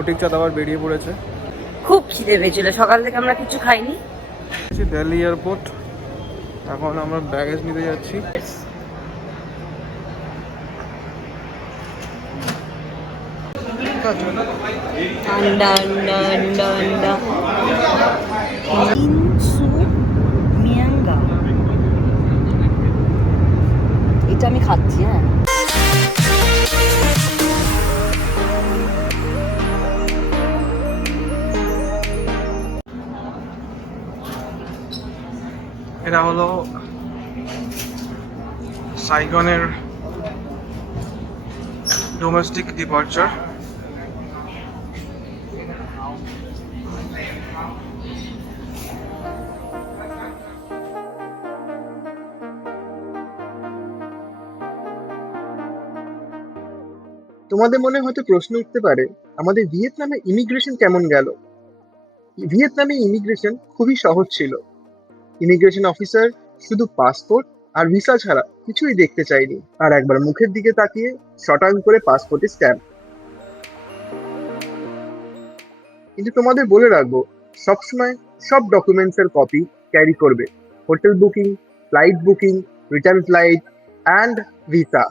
ফটিক চাঁদ আবার বেরিয়ে পড়েছে। খুব খিদে পেয়েছিল, সকাল থেকে আমরা কিছু খাইনি। দিল্লি এয়ারপোর্ট, এখন আমরা ব্যাগেজ নিতে যাচ্ছি। ঠান্ডা ঠান্ডা ঠান্ডা ইনসু মিয়াঙ্গা, এটা আমি খাচ্ছি। হ্যাঁ, এটা হলো সাইগনের ডোমেস্টিক ডিপার্চার। তোমাদের মনে হয়তো প্রশ্ন উঠতে পারে, আমাদের ভিয়েতনামে ইমিগ্রেশন কেমন গেল? ভিয়েতনামে ইমিগ্রেশন খুবই সহজ ছিল। ইমিগ্রেশন অফিসার শুধু পাসপোর্ট আর ভিসা ছাড়া কিছুই দেখতে চাইনি, আর একবার মুখের দিকে তাকিয়ে শটাং করে পাসপোর্টে স্ট্যাম্প। কিন্তু তোমাদের বলে রাখবো, সবসময় সব ডকুমেন্টস এর কপি ক্যারি করবে। Hotel booking, flight booking, return flight and visa.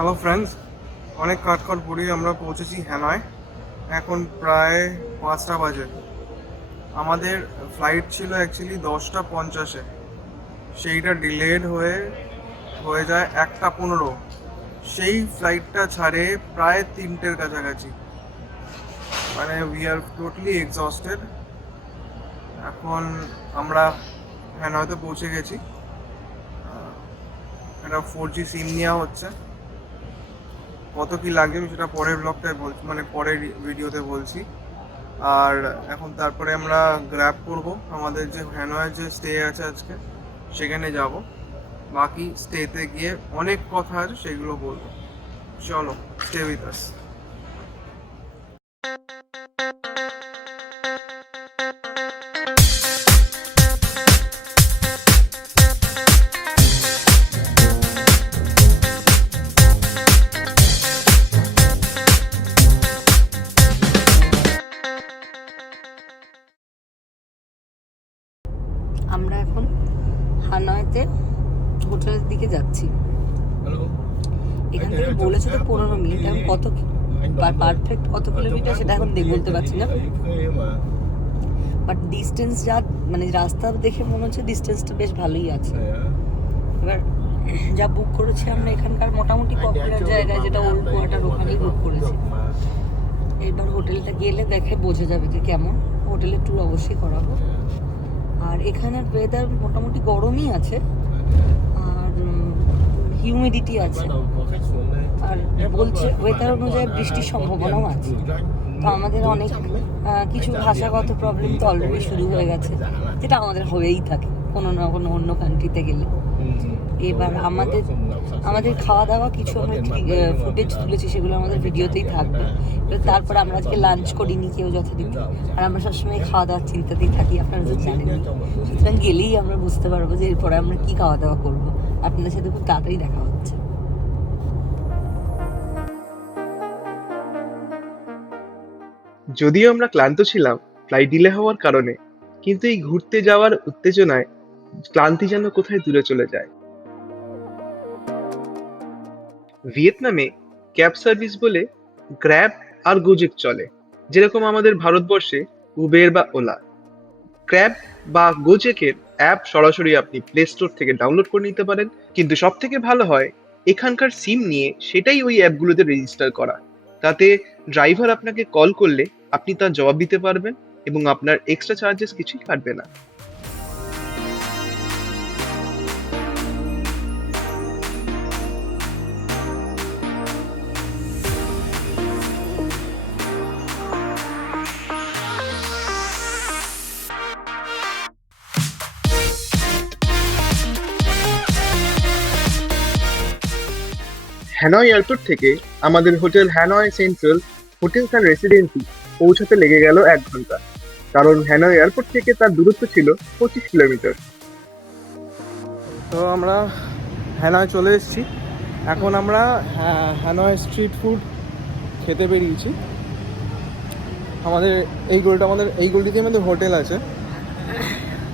Hello friends, অনেক কাটখট পড়িয়ে আমরা পৌঁছেছি হ্যানয়। এখন প্রায় 5টা বাজে। আমাদের ফ্লাইট ছিল অ্যাকচুয়ালি 10টা 50-এ, সেইটা ডিলেড হয়ে যায় 1টা 15। সেই ফ্লাইটটা ছাড়ে প্রায় 3টের কাছাকাছি। মানে উই আর টোটালি এক্সস্টেড। এখন আমরা হ্যানয়তে পৌঁছে গেছি। এটা 4G সিম নেওয়া হচ্ছে। কত কি লাগবে আমি সেটা পরের ব্লগটায় বলছি, মানে পরের ভিডিওতে বলছি। আর এখন তারপরে আমরা গ্র্যাব করব, আমাদের যে হ্যানয় যে স্টে আছে আজকে সেখানে যাব। বাকি স্টেতে গিয়ে অনেক কথা আছে, সেগুলো বলবো। চলো, স্টে উইথ আস। আমরা এখন হানয়তে হোটেলের দিকে যাচ্ছি। এখান থেকে বলেছে তো 15 মিনিট, আমি কত পারফেক্ট কত কিলোমিটার সেটা এখন বলতে পারছি না, বাট ডিস্টেন্স যা মানে রাস্তা দেখে মনে হচ্ছে ডিস্টেন্সটা বেশ ভালোই আছে। এবার যা বুক করেছি আমরা এখানকার মোটামুটি পপুলার জায়গায়, যেটা ওল্ড কোয়ার্টার, ওখানেই বুক করেছি। এবার হোটেলটা গেলে দেখে বোঝা যাবে যে কেমন। হোটেলের ট্যুর অবশ্যই করাবো। আর এখানের ওয়েদার মোটামুটি গরমই আছে, আর হিউমিডিটি আছে, আর বলছে ওয়েদার অনুযায়ী বৃষ্টির সম্ভাবনাও আছে। তো আমাদের অনেক কিছু ভাষাগত প্রবলেম তো অলরেডি শুরু হয়ে গেছে, যেটা আমাদের হয়েই থাকে কোনো না কোনো অন্য কান্ট্রিতে গেলে। এবার আমাদের খাওয়া দাওয়া কিছু আমরা ফুটেজ তুলেছি, সেগুলো আমাদের ভিডিওতেই থাকবে। এবার তারপরে আমরা আজকে লাঞ্চ করিনি কেউ যথারীতি, আর আমরা সবসময় খাওয়া দাওয়ার চিন্তাতেই থাকি, আপনারা তো জানেন। সুতরাং গেলেই আমরা বুঝতে পারবো যে এরপরে আমরা কি খাওয়া দাওয়া করবো। আপনাদের সাথে খুব তাড়াতাড়ি দেখা হচ্ছে। যদিও আমরা ক্লান্ত ছিলাম ফ্লাইট ডিলে হওয়ার কারণে, কিন্তু এই ঘুরতে যাওয়ার উত্তেজনায় ক্লান্তি যেন কোথায় দূরে চলে যায়। ভিয়েতনামে ক্যাব সার্ভিস বলে গ্র্যাব আর গোজেক চলে, যেরকম আমাদের ভারতবর্ষে উবের বা ওলা। ক্র্যাব বা গোজেকের অ্যাপ সরাসরি আপনি প্লে স্টোর থেকে ডাউনলোড করে নিতে পারেন, কিন্তু সব থেকে ভালো হয় এখানকার সিম নিয়ে সেটাই ওই অ্যাপগুলোতে রেজিস্টার করা। তাতে ড্রাইভার আপনাকে কল করলে আপনি তার জবাব দিতে পারবেন এবং আপনার এক্সট্রা চার্জেস কিছুই কাটবে না। হ্যানয় এয়ারপোর্ট থেকে আমাদের hotel Hanoi central hotels and residency পৌঁছাতে লেগে গেল 1 ঘন্টা, কারণ হ্যানয় এয়ারপোর্ট থেকে তার দূরত্ব ছিল 25 কিলোমিটার। তো আমরা হ্যানয় চলে এসেছি। এখন আমরা হ্যানয় স্ট্রিট ফুড খেতে বেরিয়েছি। আমাদের এই গলিতে আমাদের হোটেল আছে।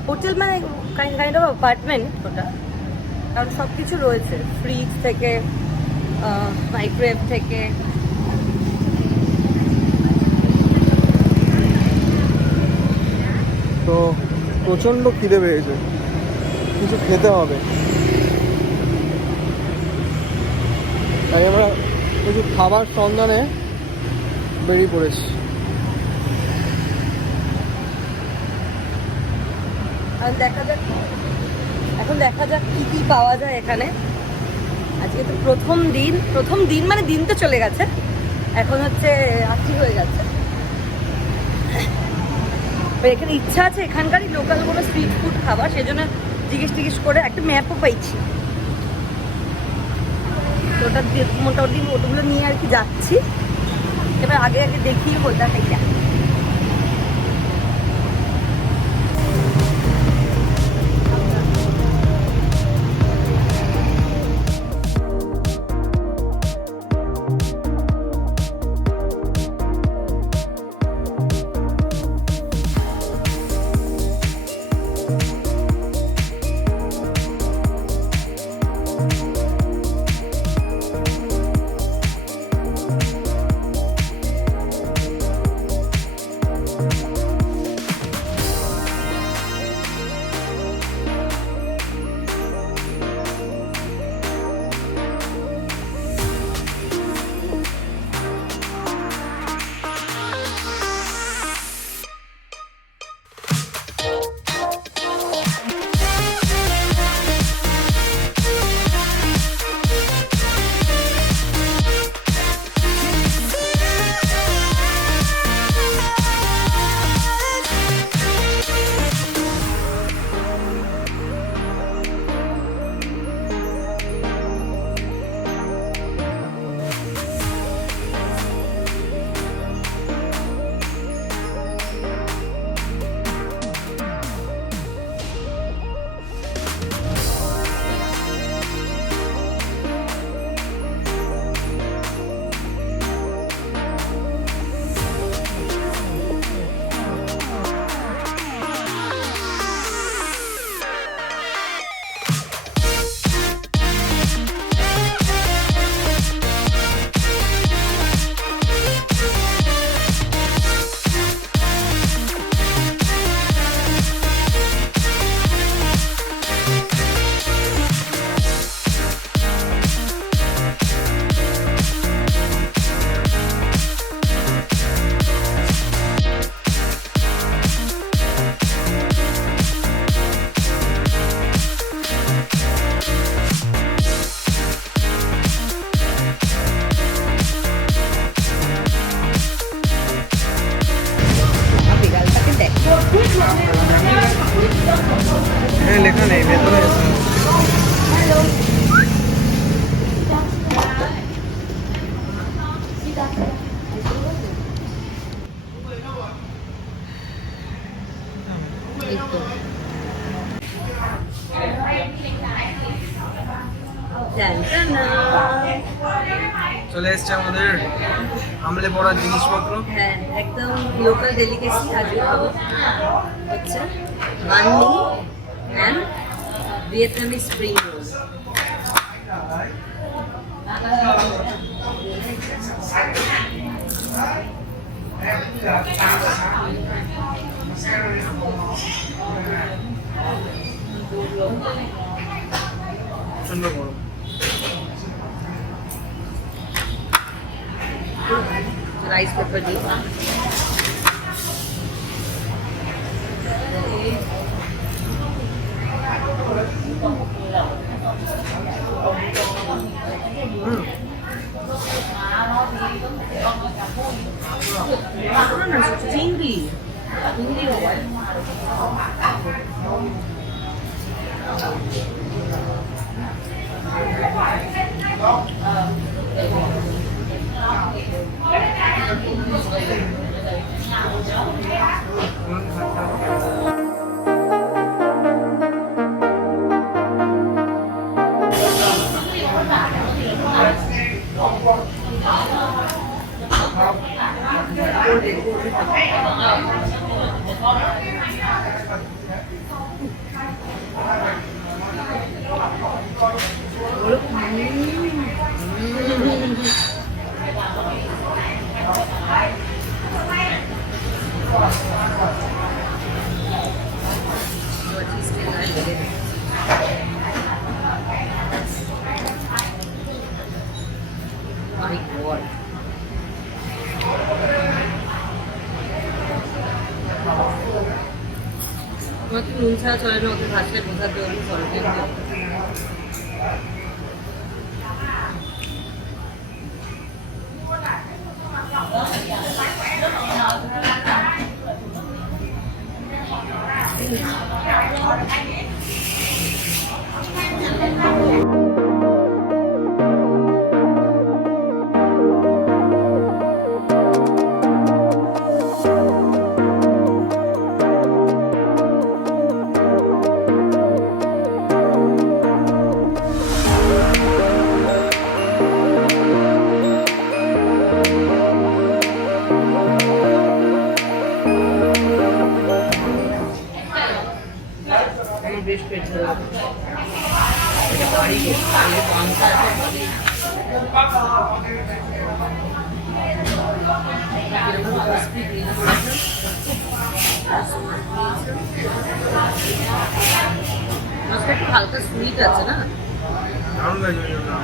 হোটেল মানে কাইন্ড অফ অ্যাপার্টমেন্ট ওটা, কারণ সব কিছু রয়েছে, ফ্রিজ থেকে মাইক্রোওয়েভ থেকে। তো প্রচণ্ড খিদে পেয়েছে, কিছু খেতে হবে, তাই আমরা কিছু খাবার সন্ধানে বেরিয়ে পড়েছি। এখন দেখা যাক কি কি পাওয়া যায় এখানে। আজকে তো প্রথম দিন মানে দিন তো চলে গেছে, এখন হচ্ছে রাত্রি হয়ে যাচ্ছে। এখানে ইচ্ছা আছে এখানকারই লোকাল কোনো স্ট্রিট ফুড খাবার, সেজন্য জিজ্ঞেস করে একটা ম্যাপও পাইছি। তো ওটা মোটামুটি ওগুলো নিয়ে আর কি যাচ্ছি। এবার আগে দেখি ওটা থেকে। এখানে লেখা নেই ভেতরে এসে এই তো টানটানা। চলে এসছে আমাদের আমলে পড়ার জিনিসপত্র। হ্যাঁ, একদম লোকাল ডেলিকেসি আজকে খাবো হচ্ছে বানমি অ্যান্ড ভিয়েতনামি স্প্রিং রোল। প্রচন্ড গরম। রাইস পেপার দিই। চিংড়ি চিংড়ি My God. তোমার কি নুন ছাড়া চলে না? ওকে ভাষায় বোঝাতে হবে সরকারি। বেশ পেট এটা বাড়ি পান্তা মাছটা একটু হালকা সুইট আছে না? দারুণ লাগছে না?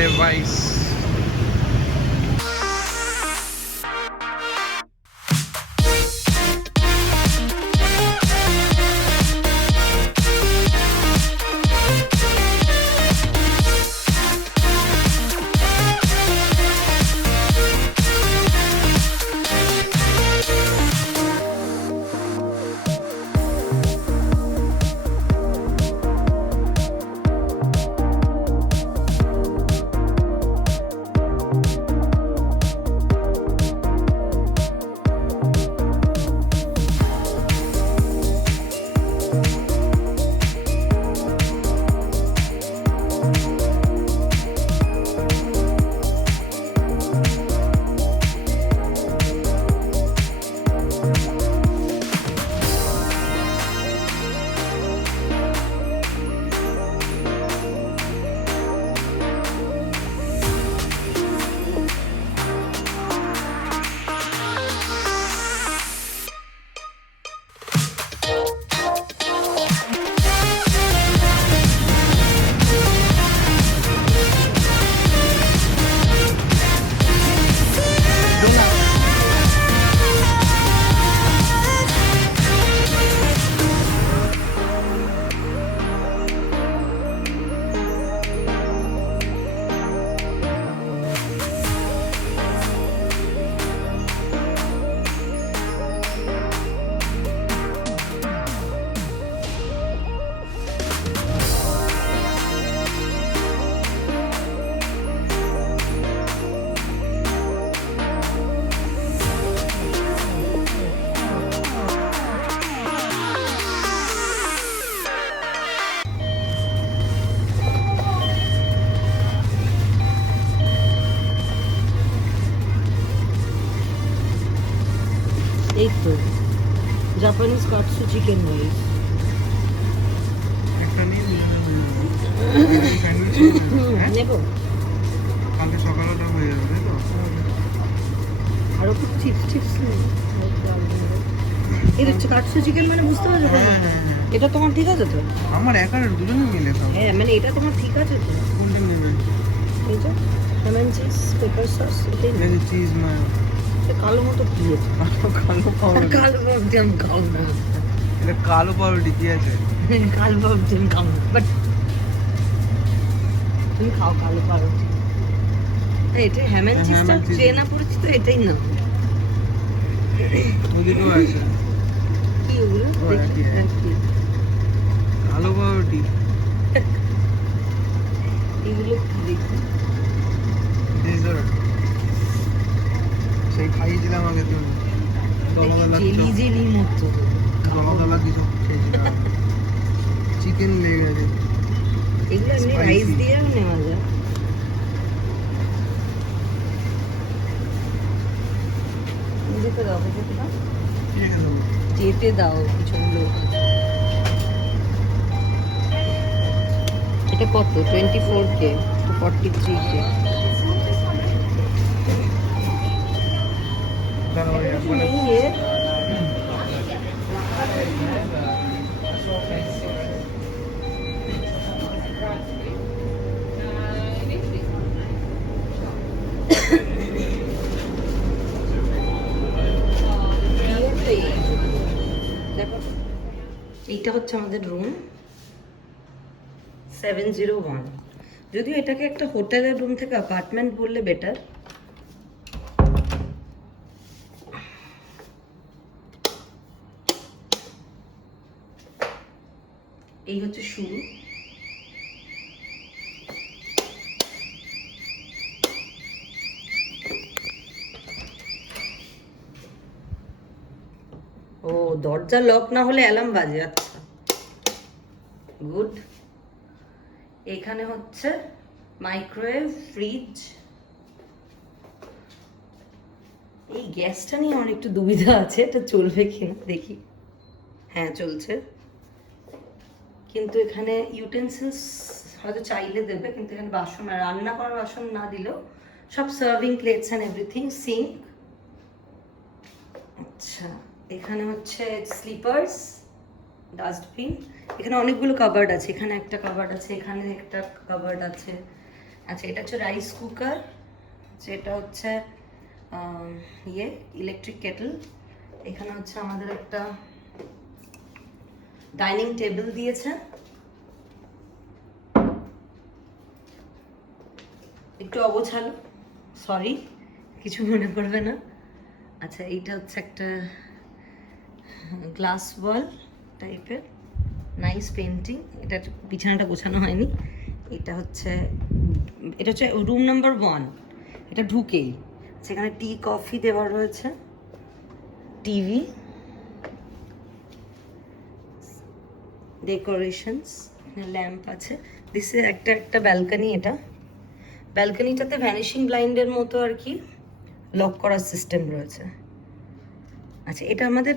Levi's. এই তো জাপানিজ কাটসু চিকেন রাইস। একটা নিয়ে স্যান্ডউইচ নেবো কালকে সকালে ওটা হয়ে যাবে তাই তো? আরো খুব চিপস চিপস এটা কাটসু চিকেন মানে বুঝতে পারছো তো? হ্যাঁ হ্যাঁ হ্যাঁ, এটা তোমার ঠিক আছে তো? আমার একার দুজনে মিলে খাবো। হ্যাঁ মানে এটা তোমার ঠিক আছে তো? কোনটা নেবেন? এই যে লেমন চিজ পেপার সস এটাই এই যে চিজ মায় কালো মতো কি আছে? কালো পাউরুটি, কালো ভাবছি আমি খাও না, এটা কালো পাউরুটি কি আছে? কালো ভাবছি আমি খাও না, বাট তুমি খাও কালো পাউরুটি। এটা হ্যামেন হ্যাঁ, চিজটা ham and cheese। চেনা পরিচিত এটাই না ওদিকেও আছে কি ওগুলো ও, দেখি একই, একই। কালো পাউরুটি এগুলো কি দেখি ডেজার্ট সেই খাইয়েছিলাম আগে তুমি দলা জেলি জেলি মতো দলা কিছু খেয়েছিলাম চিকেন লেগ আছে এগুলো এমনি Spicy। রাইস দিয়েও নেওয়া যায়। যেতে দাও যেতে দাও ঠিক আছে দেবো। যেতে দাও পিছনে লোক আছে। এটা কত 24K to 43K? দাঁড়াও, এই একবার নেই এ দেখো এইটা হচ্ছে আমাদের রুম 701। যদিও এটাকে একটা হোটেলের রুম থেকে অ্যাপার্টমেন্ট বললে বেটার। এই হচ্ছে শুরু। ও দরজা লক না হলে অ্যালার্ম বাজে, আচ্ছা গুড। এখানে হচ্ছে মাইক্রোওয়েভ, ফ্রিজ। এই গ্যাসটা নিয়ে আমার একটু দুবিধা আছে, এটা চলবে কিনা দেখি। হ্যাঁ চলছে, কিন্তু এখানে ইউটেন্সিলস হয়তো চাইলে দেবে, কিন্তু এখানে বাসন আর রান্না করার বাসন না দিলেও সব serving plates and everything, sink. আচ্ছা এখানে হচ্ছে স্লিপার্স, ডাস্টবিন। এখানে অনেকগুলো কাবার্ড আছে, এখানে একটা কাবার্ড আছে, এখানে একটা কাবার্ড আছে, আচ্ছা, এটা হচ্ছে রাইস কুকার, যেটা হচ্ছে ইলেকট্রিক কেটল। এখানে হচ্ছে আমাদের একটা ডাইনিং টেবিল দিয়েছে, একটু অগোছালো, সরি, কিছু মনে করবে না। আচ্ছা, এইটা হচ্ছে একটা গ্লাস ওয়াল টাইপের, নাইস পেন্টিং। এটা বিছানাটা গোছানো হয়নি। এটা হচ্ছে রুম নাম্বার 1। এটা ঢুকেই সেখানে টি কফি দেওয়া রয়েছে, টিভি, ডেকোরেশনস, ল্যাম্প আছে। দিস একটা ব্যালকনি। এটা ব্যালকনিটাতে ভ্যানিশিং ব্লাইন্ডের মতো আর কি লক করার সিস্টেম রয়েছে। আচ্ছা, এটা আমাদের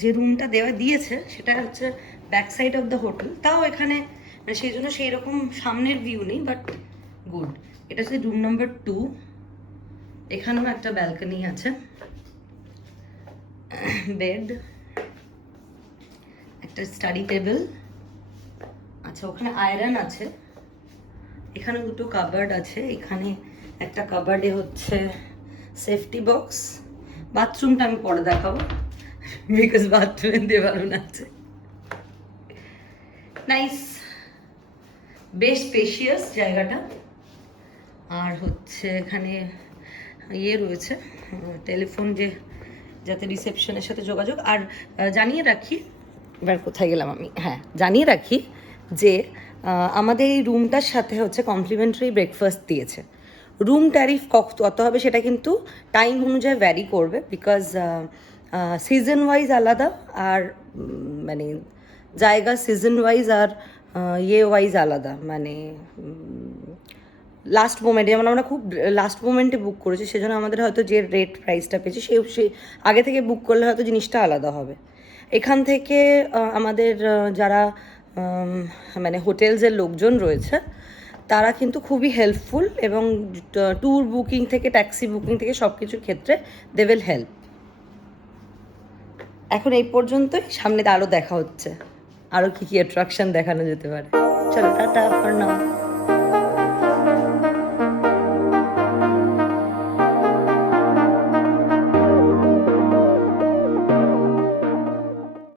যে রুমটা দিয়েছে সেটা হচ্ছে back side of the hotel. তাও এখানে সেই জন্য সেই রকম সামনের ভিউ নেই, বাট গুড। এটা হচ্ছে রুম নাম্বার 2। এখানেও একটা ব্যালকনি আছে, বেড, একটা স্টাডি টেবিল। আচ্ছা, ওখানে আয়রন আছে। এখানে দুটো কাবার্ড আছে। এখানে একটা কাবার্ডে হচ্ছে সেফটি বক্স। বাথরুমটা আমি পরে দেখাবো, বিকজ বাথরুমে দেওয়ারও আছে। নাইস, বেশ স্পেশিয়াস জায়গাটা। আর হচ্ছে এখানে রয়েছে টেলিফোন, যাতে রিসেপশনের সাথে যোগাযোগ। আর জানিয়ে রাখি, এবার কোথায় গেলাম আমি, হ্যাঁ, জানিয়ে রাখি যে আমাদের এই রুমটার সাথে হচ্ছে কমপ্লিমেন্টারি ব্রেকফাস্ট দিয়েছে। রুম ট্যারিফ কত হবে সেটা কিন্তু টাইম অনুযায়ী ভ্যারি করবে, বিকজ সিজন ওয়াইজ আলাদা, আর মানে জায়গা সিজন ওয়াইজ আর ওয়াইজ আলাদা। মানে লাস্ট মোমেন্টে, যেমন আমরা খুব লাস্ট মোমেন্টে বুক করেছি, সেজন্য আমাদের হয়তো যে রেট প্রাইসটা পেয়েছি সে আগে থেকে বুক করলে হয়তো জিনিসটা আলাদা হবে। এখান থেকে আমাদের যারা মানে হোটেলসের লোকজন রয়েছে তারা কিন্তু খুবই হেল্পফুল, এবং ট্যুর বুকিং থেকে ট্যাক্সি বুকিং থেকে সব কিছুর ক্ষেত্রে দে উইল হেল্প। এখন এই পর্যন্তই, সামনে আরও দেখা হচ্ছে, আরও কী কী অ্যাট্রাকশন দেখানো যেতে পারে। চলো, টাটা ফর নাও।